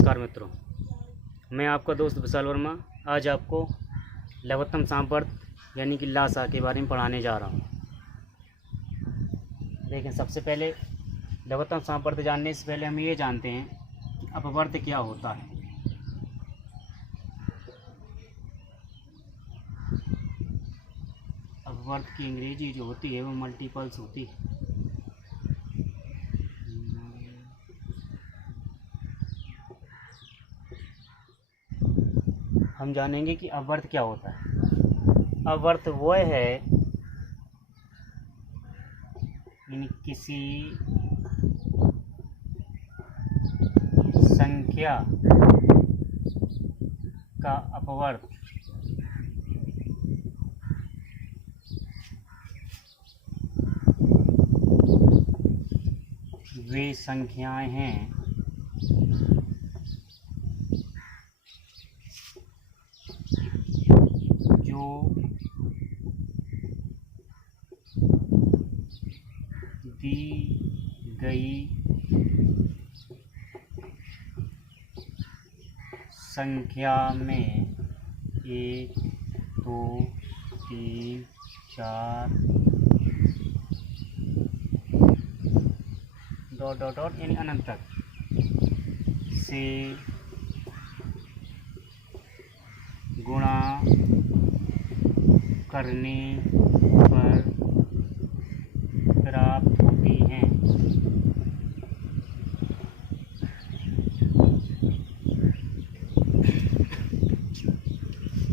नमस्कार मित्रों, मैं आपका दोस्त विशाल वर्मा आज आपको लघुत्तम सामर्थ्य यानी कि लासा के बारे में पढ़ाने जा रहा हूँ। लेकिन सबसे पहले लघुत्तम सामर्थ्य जानने से पहले हम ये जानते हैं कि अपवर्त क्या होता है। अपवर्त की अंग्रेजी जो होती है वो मल्टीपल्स होती है। हम जानेंगे कि अपवर्त क्या होता है। अपवर्त वो है यानी किसी संख्या का अपवर्त वे संख्याएं हैं जो दी गई संख्या में 1, 2, 3, 4 डॉट डॉट डॉट यानी अनंत तक से गुणा करने पर प्राप्त होती हैं।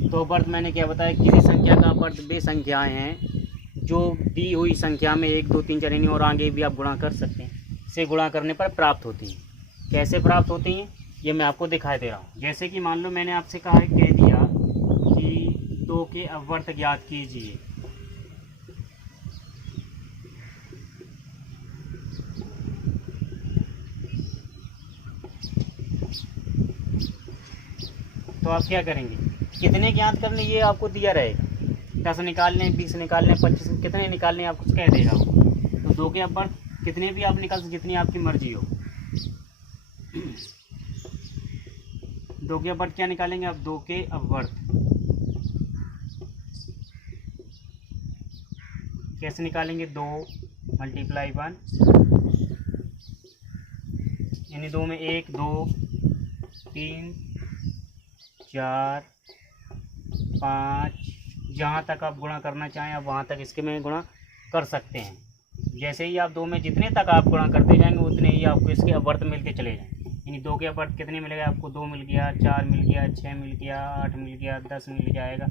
तो अपवर्त मैंने क्या बताया, किसी संख्या का अपवर्त वे संख्याएं हैं जो दी हुई संख्या में 1, 2, 3, 4 यानी और आगे भी आप गुणा कर सकते हैं से गुणा करने पर प्राप्त होती हैं। कैसे प्राप्त होती हैं ये मैं आपको दिखाई दे रहा हूँ। जैसे कि मान लो मैंने आपसे कह दिया कि 2 के अपवर्त ज्ञात कीजिए। तो आप क्या करेंगे, कितने ज्ञात करने ये आपको दिया रहेगा, 10 निकालने, 20 निकालने, 25 कितने निकालने आपको कह देगा वो। तो 2 के अपवर्त कितने भी आप निकाल सकते, जितनी आपकी मर्जी हो। 2 के अपवर्त क्या निकालेंगे आप, 2 के अपवर्त कैसे निकालेंगे, 2 × 1 यानी 2 में 1, 2, 3, 4, 5 जहाँ तक आप गुणा करना चाहें आप वहाँ तक इसके में गुणा कर सकते हैं। जैसे ही आप 2 में जितने तक आप गुणा करते जाएंगे उतने ही आपको इसके अपवर्त मिलते चले जाएंगे। यानी 2 के अपवर्त कितने मिलेगा आपको, 2 मिल गया, 4 मिल गया, 6 मिल गया, 8 मिल गया, 10 मिल जाएगा,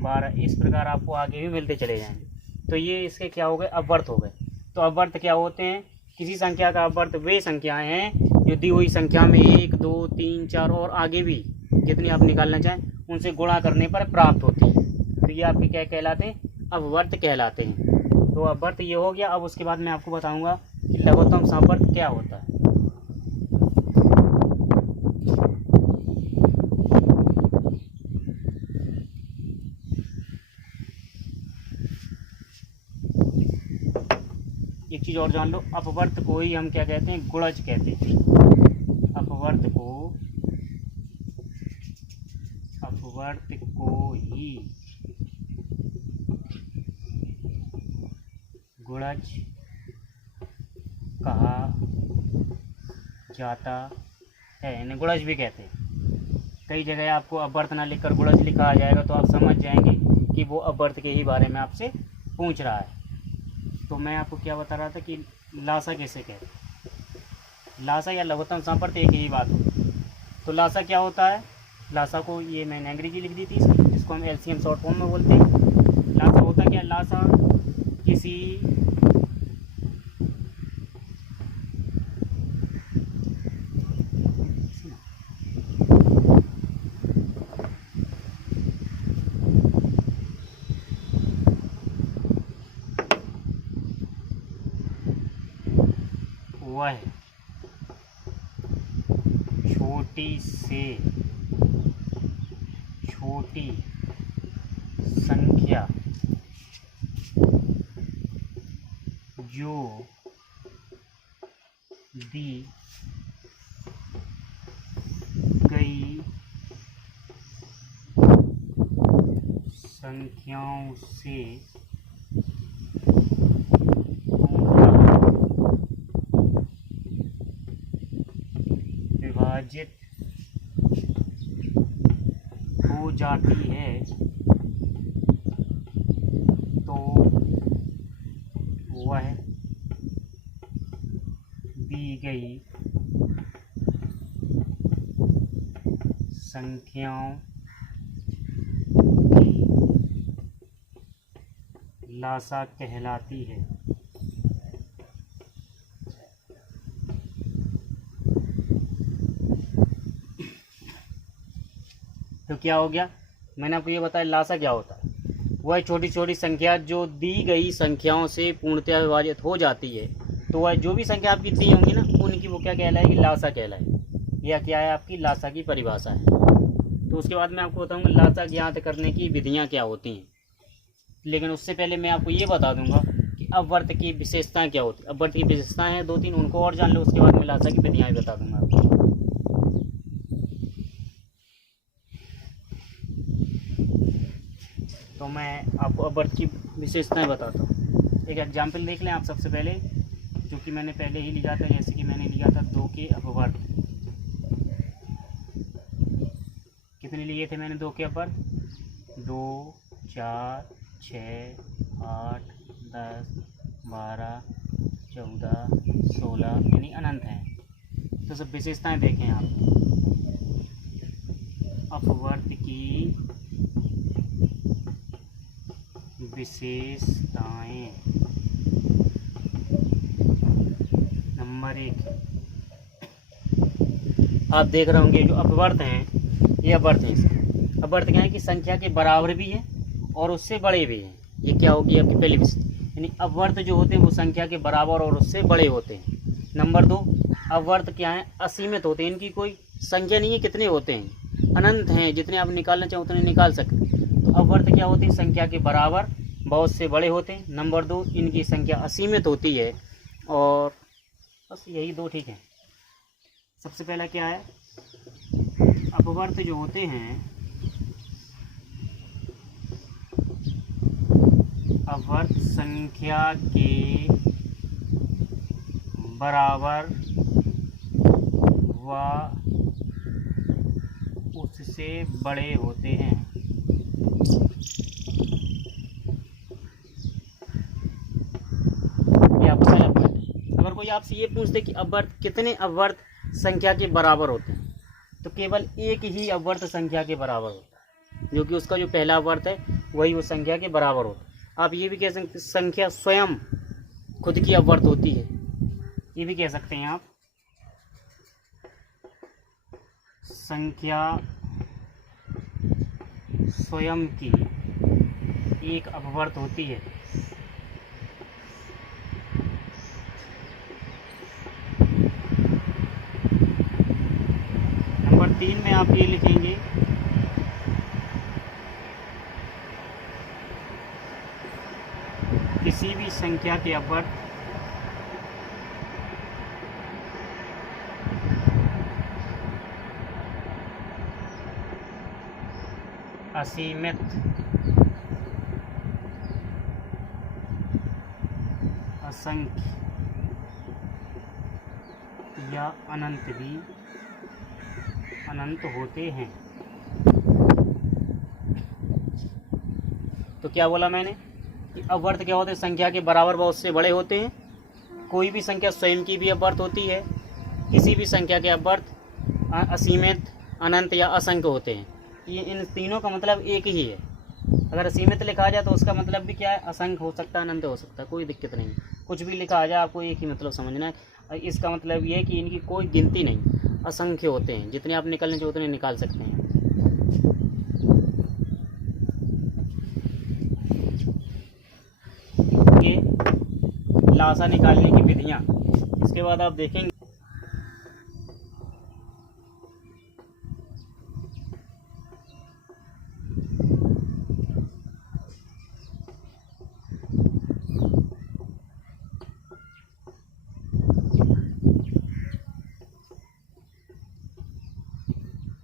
12, इस प्रकार आपको आगे भी मिलते चले जाएंगे। तो ये इसके क्या हो गए, अपवर्त हो गए। तो अपवर्त क्या होते हैं, किसी संख्या का अपवर्त वे संख्याएं हैं जो दी हुई संख्या में 1, 2, 3, 4 और आगे भी जितनी आप निकालना चाहें उनसे गुणा करने पर प्राप्त होती है। तो ये आपके क्या कहलाते हैं, अपवर्त कहलाते हैं। तो अपवर्त ये हो गया। अब उसके बाद मैं आपको बताऊंगा कि लघुत्तम सामर्थ्य क्या होता है। एक चीज़ और जान लो, अपवर्त को ही हम क्या कहते हैं, गुणज कहते हैं। अपवर्त को ही गुणज कहा जाता है, यानी गुणज भी कहते हैं। कई जगह आपको अपवर्त ना लिखकर गुणज लिखा आ जाएगा तो आप समझ जाएंगे कि वो अपवर्त के ही बारे में आपसे पूछ रहा है। तो मैं आपको क्या बता रहा था कि लासा कैसे कहते हैं। लासा या लघुत्तम सामर्थ्य एक ही बात होती है। तो लासा क्या होता है, लासा को ये मैंने अंग्रेजी लिख दी थी, इसको हम एलसीएम शॉर्ट फॉर्म में बोलते हैं। लासा होता क्या, लासा किसी वह छोटी से छोटी संख्या जो दी संख्याओं से विभाजित हो जाती है तो वह दी गई संख्याओं की लासा कहलाती है। तो क्या हो गया, मैंने आपको ये बताया लासा क्या होता है। वह छोटी छोटी संख्या जो दी गई संख्याओं से पूर्णतया विभाजित हो जाती है, तो वह जो भी संख्या आपकी दी होंगी ना, उनकी वो क्या कहलाएगी, लासा कहलाएगी। यह क्या है, आपकी लासा की परिभाषा है। तो उसके बाद मैं आपको बताऊंगा लासा ज्ञात करने की विधियां क्या होती हैं। लेकिन उससे पहले मैं आपको ये बता दूंगा कि अपवर्त की विशेषताएं क्या होती है। अपवर्त की विशेषताएं हैं 2-3, उनको और जान लो, उसके बाद मैं लासा की विधियां भी बता दूंगा आपको। तो मैं आपको अपवर्त की विशेषताएं बताता हूँ। एक एग्जाम्पल देख लें आप सबसे पहले, जो कि मैंने पहले ही लिया था। जैसे कि मैंने लिया था 2 के अपवर्त। कितने लिए थे मैंने 2 के अपवर्त? 2, 4, 6, 8, 10, 12, 14, 16 यानी अनंत हैं। तो सब विशेषताएं देखें आप। अपवर्त की विशेषताएं। नंबर 1, आप देख रहे होंगे जो अपवर्त हैं, ये अपवर्त हैं। इसका अपवर्त क्या है कि संख्या के बराबर भी है और उससे बड़े भी हैं। ये क्या होगी आपकी पहली विशेषता, यानी अपवर्त जो होते हैं वो संख्या के बराबर और उससे बड़े होते हैं। नंबर 2, अपवर्त क्या है, असीमित होते हैं। इनकी कोई संख्या नहीं है, कितने होते हैं, अनंत हैं, जितने आप निकालना चाहें उतने निकाल सकते हैं। तो अपवर्त क्या होते हैं, संख्या के बराबर, बहुत से बड़े होते हैं। नंबर 2, इनकी संख्या असीमित होती है। और बस यही 2 ठीक है। सबसे पहला क्या है, अपवर्त जो होते हैं, अपवर्त संख्या के बराबर व उससे बड़े होते हैं। अगर कोई आपसे ये पूछते कि अपवर्त कितने अपवर्त संख्या के बराबर होते हैं, तो केवल एक ही अपवर्त संख्या के बराबर होता है, जो कि उसका जो पहला अपवर्त है वही वो संख्या के बराबर होता है। आप ये भी कह सकते हैं संख्या स्वयं खुद की अपवर्त होती है, ये भी कह सकते हैं आप। संख्या स्वयं की एक अपवर्त होती है। नंबर 3 में आप ये लिखेंगे किसी भी संख्या के अपवर्त असीमित असंख्य या अनंत भी अनंत होते हैं। तो क्या बोला मैंने कि अपवर्त क्या होते हैं, संख्या के बराबर व उससे बड़े होते हैं। कोई भी संख्या स्वयं की भी अपवर्त होती है। किसी भी संख्या के अपवर्त असीमित, अनंत या असंख्य होते हैं। ये इन तीनों का मतलब एक ही है। अगर असीमित लिखा जाए तो उसका मतलब भी क्या है, असंख्य हो सकता है, अनंत हो सकता है, कोई दिक्कत नहीं। कुछ भी लिखा आ जाए आपको एक ही मतलब समझना है। इसका मतलब ये है कि इनकी कोई गिनती नहीं, असंख्य होते हैं, जितने आप निकालने चाहिए उतने निकाल सकते हैं। ये लासा निकालने की विधियां। इसके बाद आप देखेंगे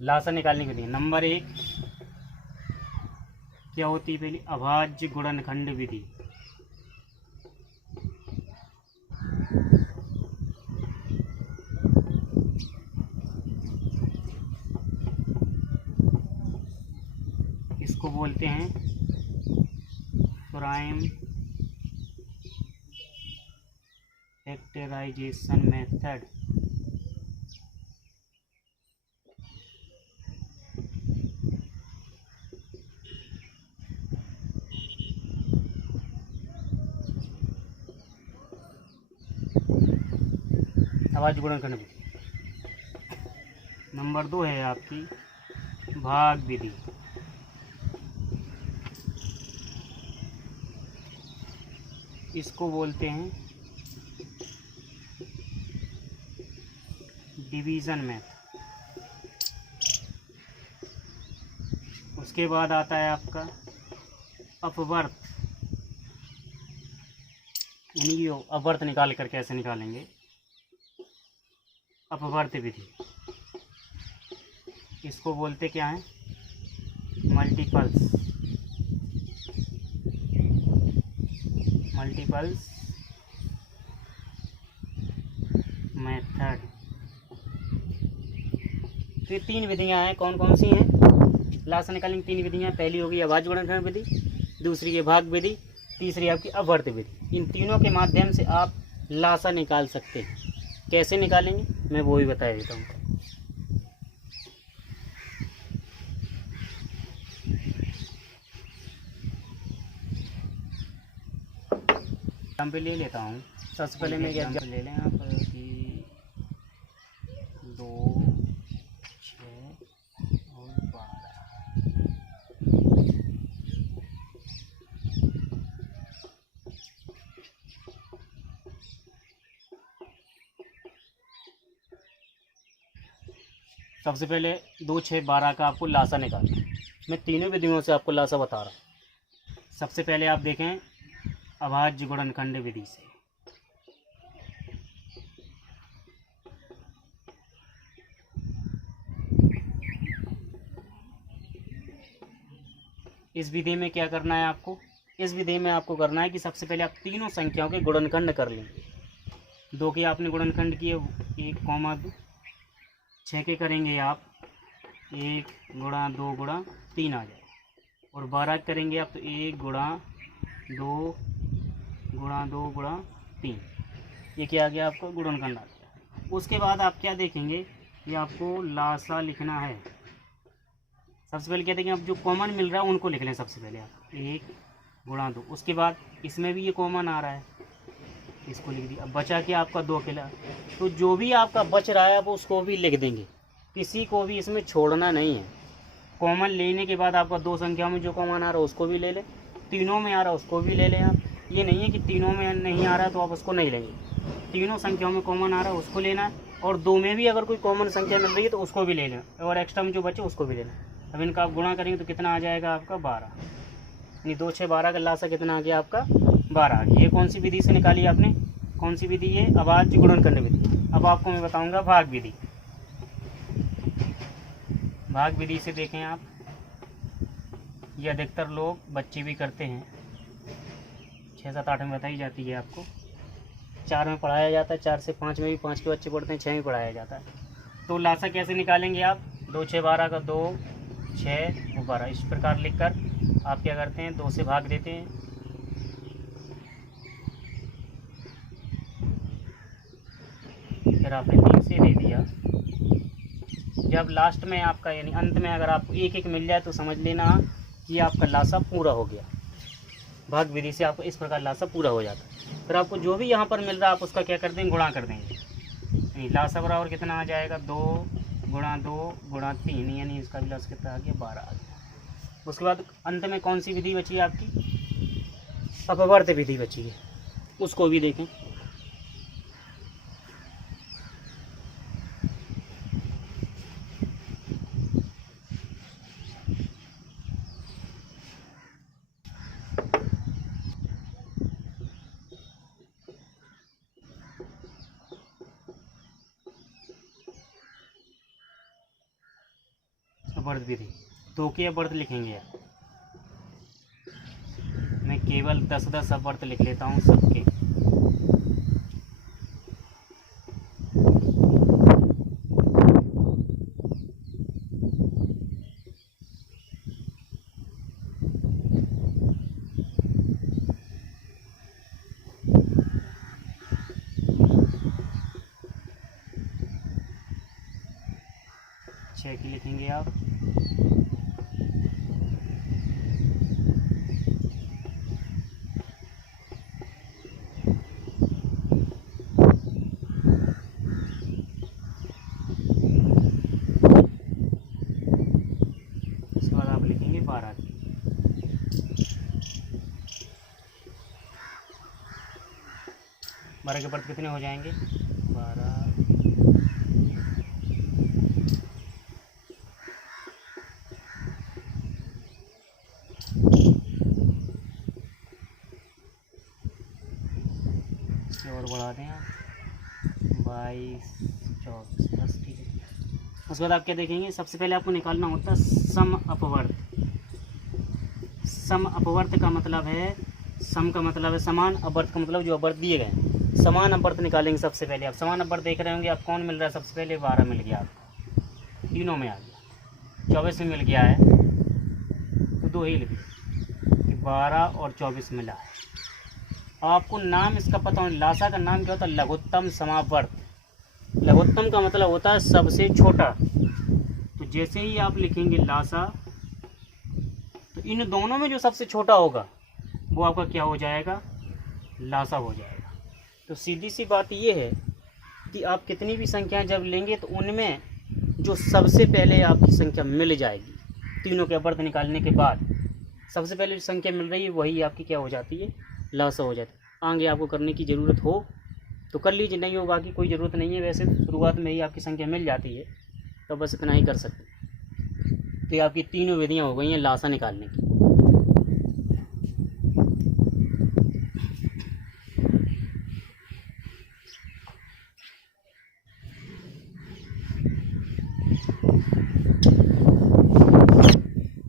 लासा निकालने के लिए। नंबर 1, क्या होती है पहली? अभाज्य गुणनखंड विधि। इसको बोलते हैं प्राइम फैक्टराइजेशन मेथड। अभाज्य गुणनखंड विधि। नंबर 2 है आपकी भाग विधि। इसको बोलते हैं डिवीज़न मेथड। उसके बाद आता है आपका अपवर्त, यानी कि अपवर्त निकाल कर कैसे निकालेंगे, अपवर्त विधि। इसको बोलते क्या है? Multiples method. तो ये 3 विधियां हैं। कौन कौन सी हैं? लासा निकालने की 3 विधियां। पहली होगी अभाज्य गुणनखंड विधि, दूसरी है भाग विधि, तीसरी आपकी अपवर्त विधि। इन तीनों के माध्यम से आप लासा निकाल सकते हैं। कैसे निकालेंगे मैं वो भी बता देता हूँ। एग्जाम्पल ले लेता हूँ। सबसे पहले मैं एग्जाम्पल ले लें आप कि 2, 6 और 12। सबसे पहले 2, 6, 12 का आपको लासा निकालना है। मैं तीनों विधियों से आपको लासा बता रहा हूँ। सबसे पहले आप देखें अभाज्य गुणनखंड विधि से। इस विधि में क्या करना है आपको? इस विधि में आपको करना है कि सबसे पहले आप तीनों संख्याओं के गुणनखंड कर लेंगे। 2 के आपने गुणनखंड किए 1, 6 के करेंगे आप 1 गुणा 2 गुणा 3 आ जाए। और 12 करेंगे आप तो 1 गुणा 2 गुणा 2 गुणा 3। ये क्या आ गया? आपका गुणनखंड आ गया। उसके बाद आप क्या देखेंगे? ये आपको लासा लिखना है। सबसे पहले क्या देखें? आप जो कॉमन मिल रहा है उनको लिख लें। सबसे पहले आप 1 गुणा 2। उसके बाद इसमें भी ये कॉमन आ रहा है, इसको लिख दिया। अब बचा क्या आपका? 2 अकेला। तो जो भी आपका बच रहा है आप उसको भी लिख देंगे, किसी को भी इसमें छोड़ना नहीं है। कॉमन लेने के बाद आपका 2 संख्याओं में जो कॉमन आ रहा है उसको भी ले लें, तीनों में आ रहा है उसको भी ले लें आप। ये नहीं है कि तीनों में नहीं आ रहा है तो आप उसको नहीं लेंगे। तीनों संख्याओं में कॉमन आ रहा है उसको लेना है, और 2 में भी अगर कोई कॉमन संख्या मिल रही है तो उसको भी ले लें, और एक्स्ट्रा में जो बचे उसको भी लेना। अब इनका आप गुणा करेंगे तो कितना आ जाएगा आपका? 12। यानी 2, 6, 12 का लासा कितना आ गया आपका? 12 आ गया। ये कौन सी विधि से निकाली आपने? कौन सी विधि है? अभाज्य गुणनखंड विधि। अब आपको मैं बताऊंगा भाग विधि। भाग विधि से देखें आप, ये अधिकतर लोग बच्चे भी करते हैं। 6, 7, 8 में बताई जाती है आपको, 4 में पढ़ाया जाता है, 4 से 5 में भी 5 के बच्चे पढ़ते हैं, 6 में पढ़ाया जाता है। तो लासा कैसे निकालेंगे आप? 2, 6, 12 का 2, 6 और 12 इस प्रकार लिखकर आप क्या करते हैं? 2 से भाग देते हैं। फिर आपने 3 से दे दिया। जब लास्ट में आपका यानी अंत में अगर आपको 1 1 मिल जाए तो समझ लेना कि आपका लासा पूरा हो गया। भाग विधि से आपको इस प्रकार लासा पूरा हो जाता है। फिर आपको जो भी यहाँ पर मिल रहा है आप उसका क्या कर देंगे? गुणा कर देंगे। यानी लासा बराबर कितना आ जाएगा? 2 गुणा 2 गुणा 3, यानी इसका भी लासा कितना आ गया? 12 आ गया। उसके बाद अंत में कौन सी विधि बची है आपकी? अपवर्त विधि बची है, उसको भी देखें। अपवर्त विधि 2 के अपवर्त लिखेंगे आप। केवल 10-10 अपवर्त लिख लेता हूँ सबके। छः की लिखेंगे आप। उसके बाद आप लिखेंगे 12 की। 12 के वर्त कितने हो जाएंगे? 12। और बढ़ा दें आप 22, 24, बस ठीक है। उसके बाद आप क्या देखेंगे, सबसे पहले आपको निकालना होता है सम अपवर्त। सम अपवर्त का मतलब है, सम का मतलब है समान, अपवर्त का मतलब जो अपवर्त दिए गए। समान अपवर्त निकालेंगे सबसे पहले। आप समान अपवर्त देख रहे होंगे, आप कौन मिल रहा है सबसे पहले? 12 मिल गया आपको, तीनों में आ गया। 24 में मिल गया है तो 2 ही लिखिए कि 12 और 24 मिला है। आपको नाम इसका पता होना, लासा का नाम क्या होता है? लघुत्तम समावर्त। लघुत्तम का मतलब होता है सबसे छोटा। तो जैसे ही आप लिखेंगे लासा, तो इन दोनों में जो सबसे छोटा होगा वो आपका क्या हो जाएगा? लासा हो जाएगा। तो सीधी सी बात ये है कि आप कितनी भी संख्याएं जब लेंगे तो उनमें जो सबसे पहले आपकी संख्या मिल जाएगी, तीनों के अपवर्त निकालने के बाद सबसे पहले जो संख्या मिल रही है वही आपकी क्या हो जाती है? लासा हो जाती है। आगे आपको करने की ज़रूरत हो तो कर लीजिए, नहीं हो बाकी कोई ज़रूरत नहीं है। वैसे शुरुआत में ही आपकी संख्या मिल जाती है तो बस इतना ही कर सकते। तो ये आपकी तीनों विधियाँ हो गई हैं लासा निकालने की।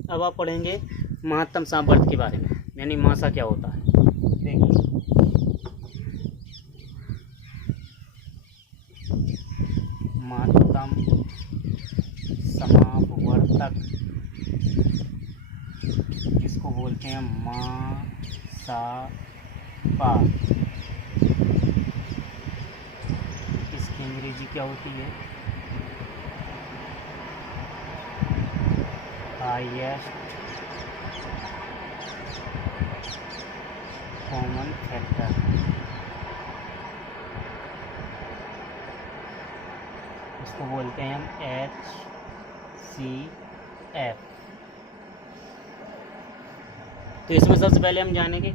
अब आप पढ़ेंगे महत्तम सामवर्त के बारे में, यानी मासा क्या होता है। देखिए महत्तम समापवर्तक, इसको बोलते हैं मासा पा। इसकी अंग्रेजी क्या होती है? Highest common factor. इसको बोलते हैं हम HCF। तो इसमें सबसे पहले हम जानेंगे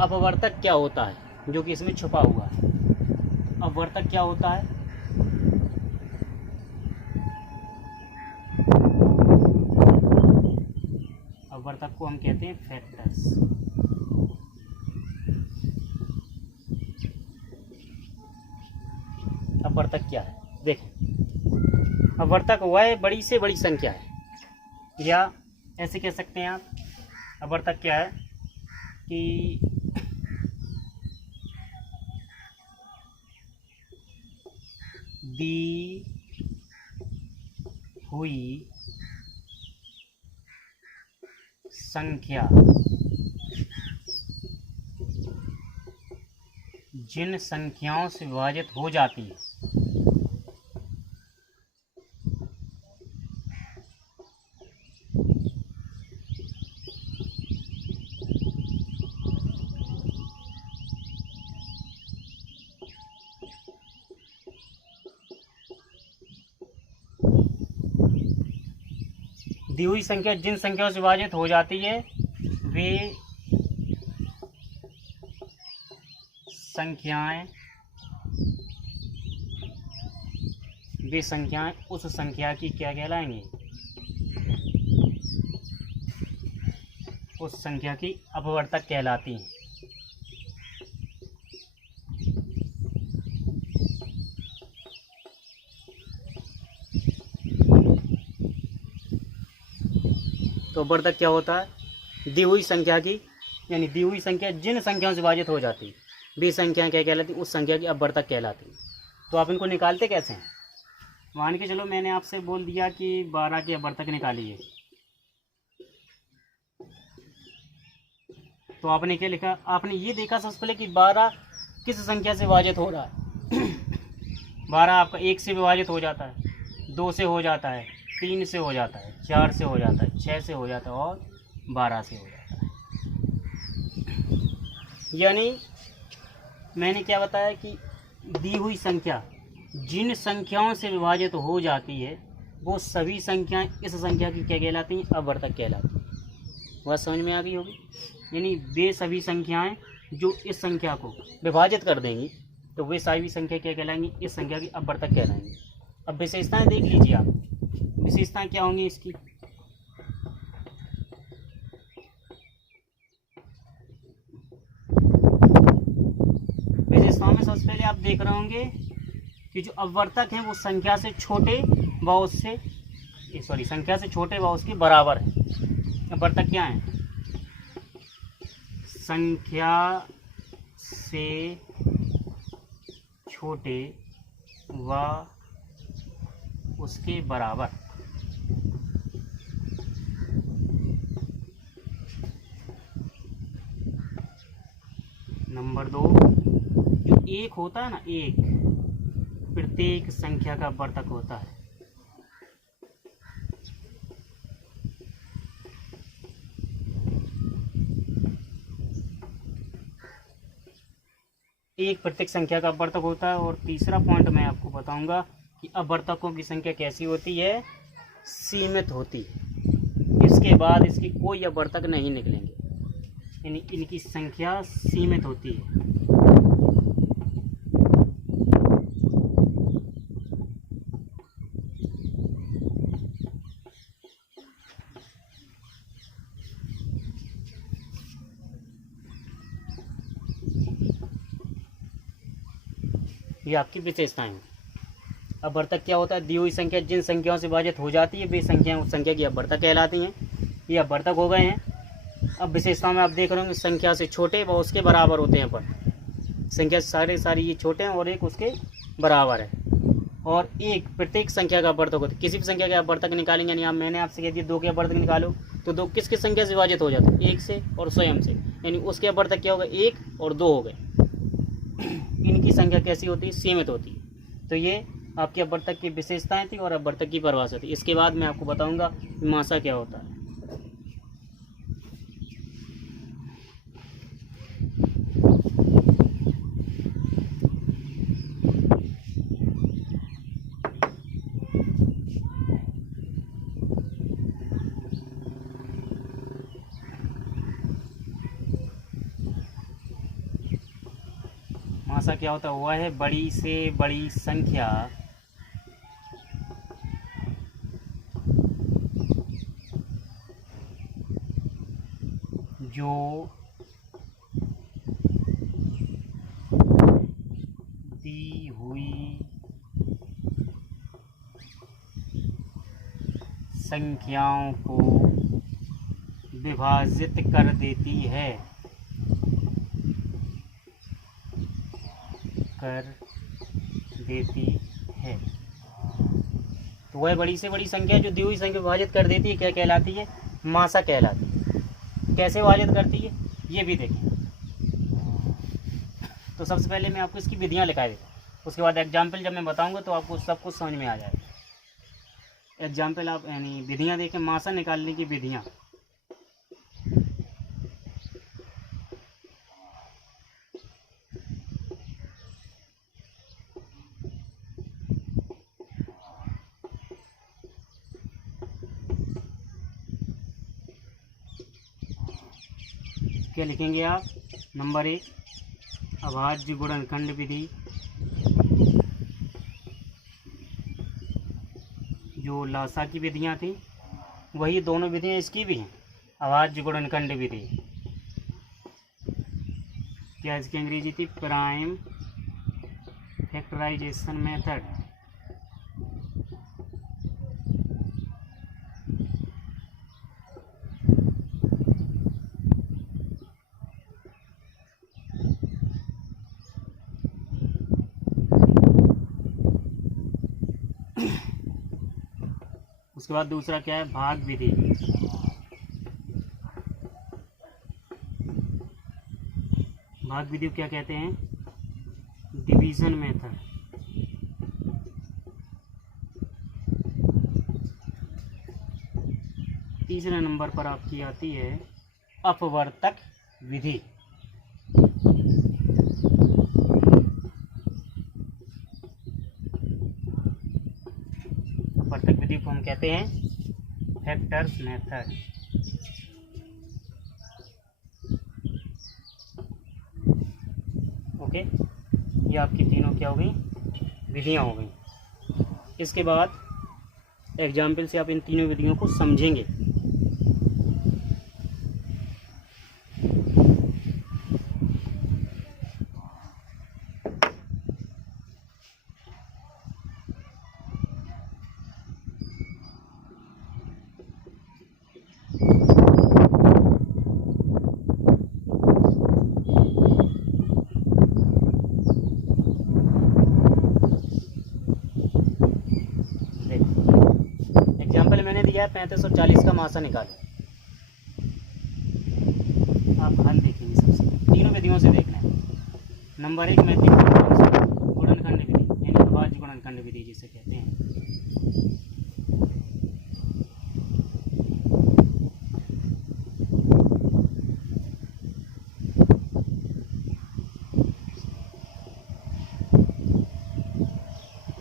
अपवर्तक क्या होता है, जो कि इसमें छुपा हुआ है। अपवर्तक क्या होता है? अपवर्तक को हम कहते हैं फैक्टर्स। अपवर्तक क्या है? देखें, अपवर्तक वह बड़ी से बड़ी संख्या है, या ऐसे कह सकते हैं आप, अपवर्तक क्या है कि दी हुई संख्या जिन संख्याओं से विभाजित हो जाती है दी हुई संख्या जिन संख्याओं से विभाजित हो जाती है वे संख्याएं उस संख्या की क्या कहलाएंगी? उस संख्या की अपवर्तक कहलाती हैं। तो अपवर्तक क्या होता है? दी हुई संख्या की यानी दी हुई संख्या जिन संख्याओं से विभाजित हो जाती है वे संख्या क्या कहलाती, उस संख्या की अपवर्तक कहलाती। तो आप इनको निकालते कैसे हैं? मान के चलो मैंने आपसे बोल दिया कि 12 की अपवर्तक निकालिए, तो आपने क्या लिखा? आपने ये देखा सबसे पहले कि 12 किस संख्या से विभाजित हो रहा है। 12 आपका 1 से विभाजित हो जाता है, 2 से हो जाता है, 3 से हो जाता है, 4 से हो जाता है, 6 से हो जाता है और 12 से हो जाता है। यानी मैंने क्या बताया कि दी हुई संख्या जिन संख्याओं से विभाजित हो जाती है वो सभी संख्याएं इस संख्या की क्या कहलाती हैं? अपवर्तक कहलाती हैं। बात समझ में आ गई होगी। यानी वे सभी संख्याएं जो इस संख्या को विभाजित कर देंगी तो वे सभी संख्या क्या कहलाएंगी? इस संख्या की अपवर्तक कहलाएंगी। अब विशेषताएं देख लीजिए आप, विशेषताएं क्या होंगी इसकी? विशेषताओं में सबसे पहले आप देख रहे होंगे कि जो अपवर्तक हैं वो संख्या से छोटे व उससे संख्या से छोटे व उसके बराबर है। अपवर्तक क्या है? संख्या से छोटे व उसके बराबर। नंबर 2, जो एक होता है ना, एक प्रत्येक संख्या का अपवर्तक होता है। एक प्रत्येक संख्या का अपवर्तक होता है। और तीसरा पॉइंट मैं आपको बताऊंगा कि अपवर्तकों की संख्या कैसी होती है? सीमित होती है। इसके बाद इसकी कोई अपवर्तक नहीं निकलेंगे, यानी इनकी संख्या सीमित होती है। ये आपकी विशेषताएं हैं। अपवर्तक क्या होता है? दी हुई संख्या जिन संख्याओं से विभाजित हो जाती है वे संख्याएं उस संख्या की अपवर्तक कहलाती हैं। ये अपवर्तक हो गए हैं। अब विशेषताओं में आप देख रहे होंगे संख्या से छोटे व उसके बराबर होते हैं अपवर्तक। संख्या सारी ये छोटे हैं और एक उसके बराबर है। और एक प्रत्येक संख्या का अपवर्तक होता है। किसी भी संख्या के अपवर्तक निकालेंगे, यानी आप मैंने आपसे कह दिया 2 के अपवर्तक निकालो, तो 2 किस किस संख्या से विभाजित हो जाते हैं? 1 से और स्वयं से, यानी उसके अपवर्तक क्या होगा? 1 और 2 हो गए। इनकी संख्या कैसी होती है? सीमित होती है। तो ये आपकी अपवर्तक की विशेषताएं थी और अपवर्तक की परिभाषा थी। इसके बाद मैं आपको बताऊंगा मासा क्या होता है। मासा क्या होता है? वह है बड़ी से बड़ी संख्या जो दी हुई संख्याओं को विभाजित कर देती है, तो वह बड़ी से बड़ी संख्या जो दी हुई संख्या विभाजित कर देती है क्या कहलाती है? मासा कहलाती है। कैसे विभाजित करती है ये भी देखिए। तो सबसे पहले मैं आपको इसकी विधियां लिखा देता हूँ, उसके बाद एग्जाम्पल जब मैं बताऊंगा तो आपको सब कुछ समझ में आ जाएगा। एग्जाम्पल आप यानी विधियां देखें, मासा निकालने की विधियां। क्या लिखेंगे आप? नंबर 1 अभाज्य गुणनखंड विधि, जो लासा की विधियां थी वही दोनों विधियां इसकी भी हैं। अभाज्य गुणनखंड विधि क्या इसकी अंग्रेजी थी? Prime factorisation method. उसके बाद दूसरा क्या है, भाग विधि। भाग विधि को क्या कहते हैं, डिवीजन मेथड। तीसरे नंबर पर आपकी आती है अपवर्तक विधि। अपवर्तक विधि को हम कहते हैं फैक्टर्स मेथड। ओके, ये आपकी तीनों क्या हो गई, विधियां हो गई। इसके बाद एग्जाम्पल से आप इन तीनों विधियों को समझेंगे। मैंने दिया है 35 और 40 का मासा निकालो। आप हल देखेंगे, सबसे तीनों विधियों से देखना है। नंबर 1 में गुणनखंड विधि, यानी अभाज्य गुणनखंड विधि जिसे कहते हैं।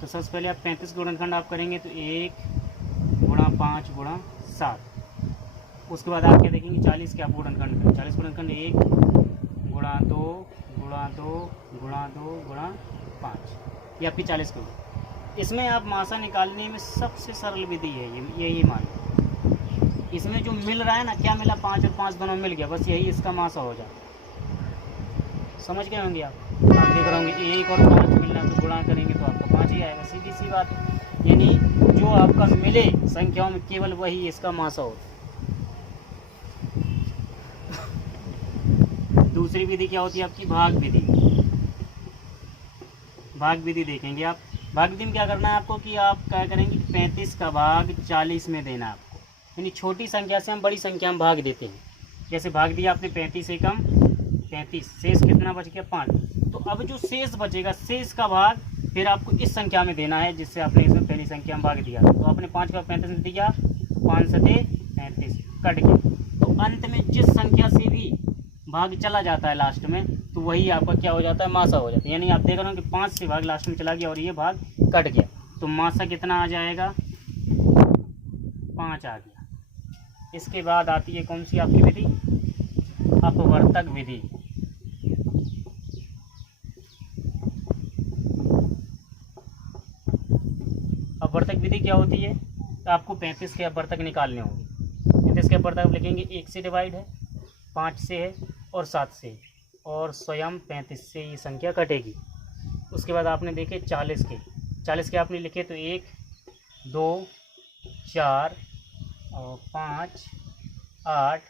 तो सबसे पहले आप 35 गुणनखंड आप करेंगे तो 1 गुणा 5 गुणा 7। उसके बाद आप क्या देखेंगे, 40 के आप गुणनखंड करें। 40 गुणनखंड 1 गुणा 2 गुणा 2 गुणा 2 गुणा 5, ये आपकी 40 की। इसमें आप मासा निकालने में सबसे सरल विधि है यही मान लो। इसमें जो मिल रहा है ना, क्या मिला, 5 और 5 दोनों मिल गया, बस यही इसका मासा हो जाए। समझ गए होंगे आप देख रहे होंगे 1 और 5 मिलना, तो गुणा करेंगे तो आपका 5 ही आएगा, सीधी सी बात है। यानी जो आपका मिले संख्याओं में केवल वही इसका मासा हो। दूसरी विधि क्या होती है आपकी, भाग विधि। भाग विधि देखेंगे आप। भाग विधि में क्या करना है आपको कि आप क्या करेंगे, 35 का भाग 40 में देना है आपको। यानी छोटी संख्या से हम बड़ी संख्या में भाग देते हैं। जैसे भाग दिया आपने 35 से कम 35, शेष कितना बच गया, 5। तो अब जो शेष बचेगा, शेष का भाग फिर आपको इस संख्या में देना है जिससे आपने इसमें पहली संख्या में भाग दिया। तो आपने 5 का 35 में दिया, 5 सते 35 कट गया। तो अंत में जिस संख्या से भी भाग चला जाता है लास्ट में, तो वही आपका क्या हो जाता है, मासा हो जाता है। यानी आप देख रहे हो कि 5 से भाग लास्ट में चला गया और ये भाग कट गया, तो मासा कितना आ जाएगा, 5 आ गया। इसके बाद आती है कौन सी आपकी विधि, अपवर्तक विधि। अपवर्तक विधि क्या होती है, तो आपको 35 के अपवर्तक निकालने होंगे। 35 के अपवर्तक लिखेंगे, 1 से डिवाइड है, 5 से है और 7 से है, और स्वयं 35 से ये संख्या कटेगी। उसके बाद आपने देखे 40 के आपने लिखे, तो 1 2 4 और 5 8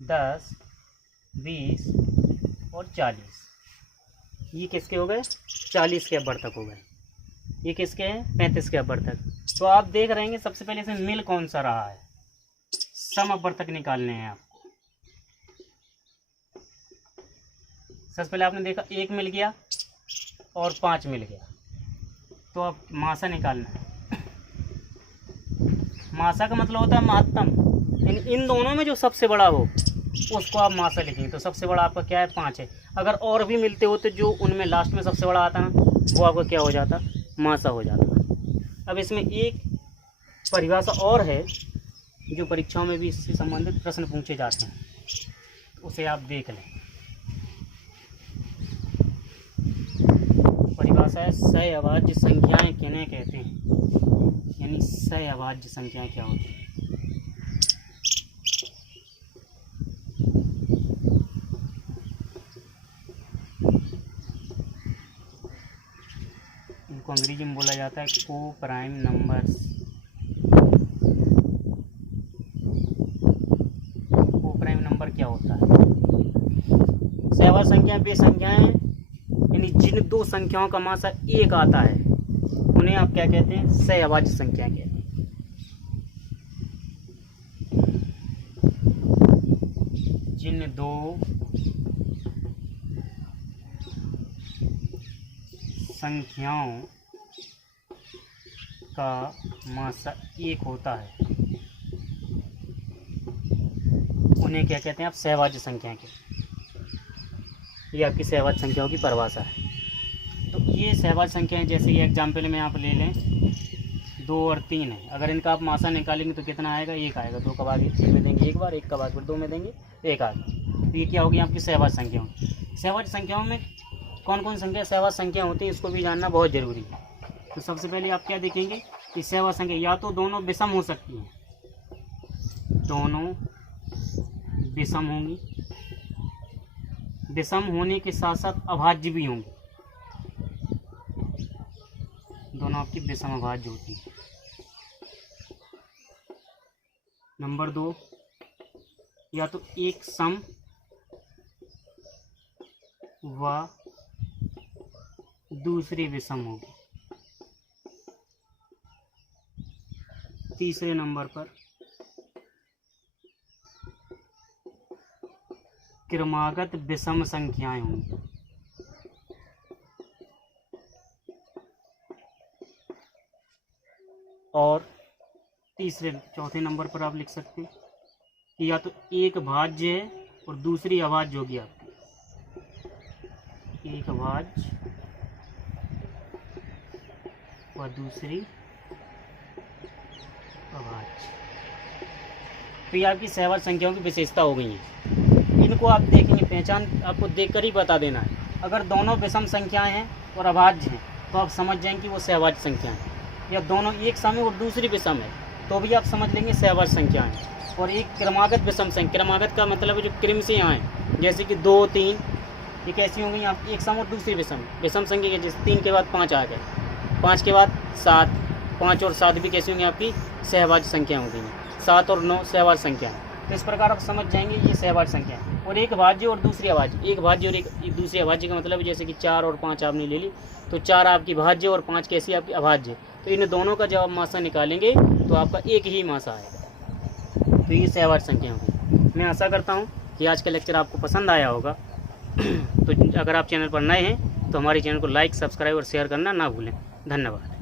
10 20 और 40। ये किसके हो गए, 40 के अपवर्तक हो गए। ये किसके हैं, 35 के अपवर्तक। तो आप देख रहे हैं सबसे पहले इसमें मिल कौन सा रहा है, सम अपवर्तक निकालने हैं आपको। सबसे पहले आपने देखा 1 मिल गया और 5 मिल गया, तो अब मासा निकालना है। मासा का मतलब होता है महत्तम, इन दोनों में जो सबसे बड़ा हो उसको आप मासा लिखेंगे। तो सबसे बड़ा आपका क्या है, 5 है। अगर और भी मिलते हो तो जो उनमें लास्ट में सबसे बड़ा आता ना, वो आपका क्या हो जाता, मासा हो जाता। अब इसमें एक परिभाषा और है जो परीक्षाओं में भी इससे संबंधित प्रश्न पूछे जाते हैं, उसे आप देख लें। परिभाषा है सहअभाज्य संख्याएं किन्हें कहते हैं, यानी सहअभाज्य संख्याएं क्या होती हैं। इनको अंग्रेजी में बोला जाता है को प्राइम नंबर्स। को प्राइम नंबर क्या होता है, सहअभाज्य संख्या वे संख्याएं यानी जिन दो संख्याओं का मासा 1 आता है, उन्हें आप क्या कहते हैं, सहअभाज्य संख्या कहते हैं। इन दो संख्याओं का मासा एक होता है, उन्हें क्या कहते हैं आप? सहभाज्य संख्या के। ये आपकी सहभाज्य संख्याओं की परिभाषा है। तो ये सहभाज्य संख्याएं, जैसे ये एग्जाम्पल में आप ले लें 2 और 3 है। अगर इनका आप मासा निकालेंगे तो कितना आएगा? 1 आएगा। 2 का भाग 1 में देंगे एक बार, 1 का भाग फिर 2 में देंगे 1 आएगा। तो ये क्या होगी आपकी सहभाज्य संख्याओं। सहभाज्य संख्याओं में कौन कौन संख्या सहभाज्य संख्या होती है, इसको भी जानना बहुत ज़रूरी है। तो सबसे पहले आप क्या देखेंगे कि सहभाज्य संख्या या तो दोनों विषम हो सकती हैं, दोनों विषम होंगी, विषम होने के साथ साथ अभाज्य भी होंगी। दोनों आपकी विषम अभाज्य होती है। नंबर 2, या तो एक सम व दूसरी विषम होगी। तीसरे नंबर पर क्रमागत विषम संख्याएं होंगी। और चौथे नंबर पर आप लिख सकते हैं कि या तो एक भाज्य है और दूसरी अभाज्य होगी आपकी। एक भाज्य और दूसरी अभाज्य। तो ये आपकी सहभाज्य संख्याओं की विशेषता हो गई है। इनको आप देखेंगे, पहचान आपको देखकर ही बता देना है। अगर दोनों विषम संख्याएं हैं और अभाज्य हैं तो आप समझ जाएंगे कि वो सहभाज्य संख्या है। या दोनों एक सम है और दूसरी विषम है तो भी आप समझ लेंगे सहभाज्य संख्या है। और एक क्रमागत विषम संख्या, क्रमागत का मतलब है जो क्रम से आए, जैसे कि 2, 3, ये कैसी होंगी आप? एक सम और दूसरी विषम संख्या के। जैसे 3 के बाद 5 आ गए, 5 के बाद 7, 5 और 7 भी कैसी होंगी आपकी? सहभाज्य संख्या होगी। 7 और 9 सहभाज्य संख्या है। तो इस प्रकार आप समझ जाएंगे ये सहभाज्य संख्या है। और एक भाज्य और दूसरी अभाज्य, एक भाज्य और एक दूसरी अभाज्य का मतलब है जैसे कि 4 और 5 आपने ले ली तो 4 आपकी भाज्य और 5 कैसी आपकी अभाज्य। तो इन दोनों का जब आप मासा निकालेंगे तो आपका एक ही मासा आएगा। तो ये सहभाज्य संख्या होगी। मैं आशा करता हूँ कि आज का लेक्चर आपको पसंद आया होगा। तो अगर आप चैनल पर नए हैं तो हमारे चैनल को लाइक, सब्सक्राइब और शेयर करना ना भूलें। धन्यवाद।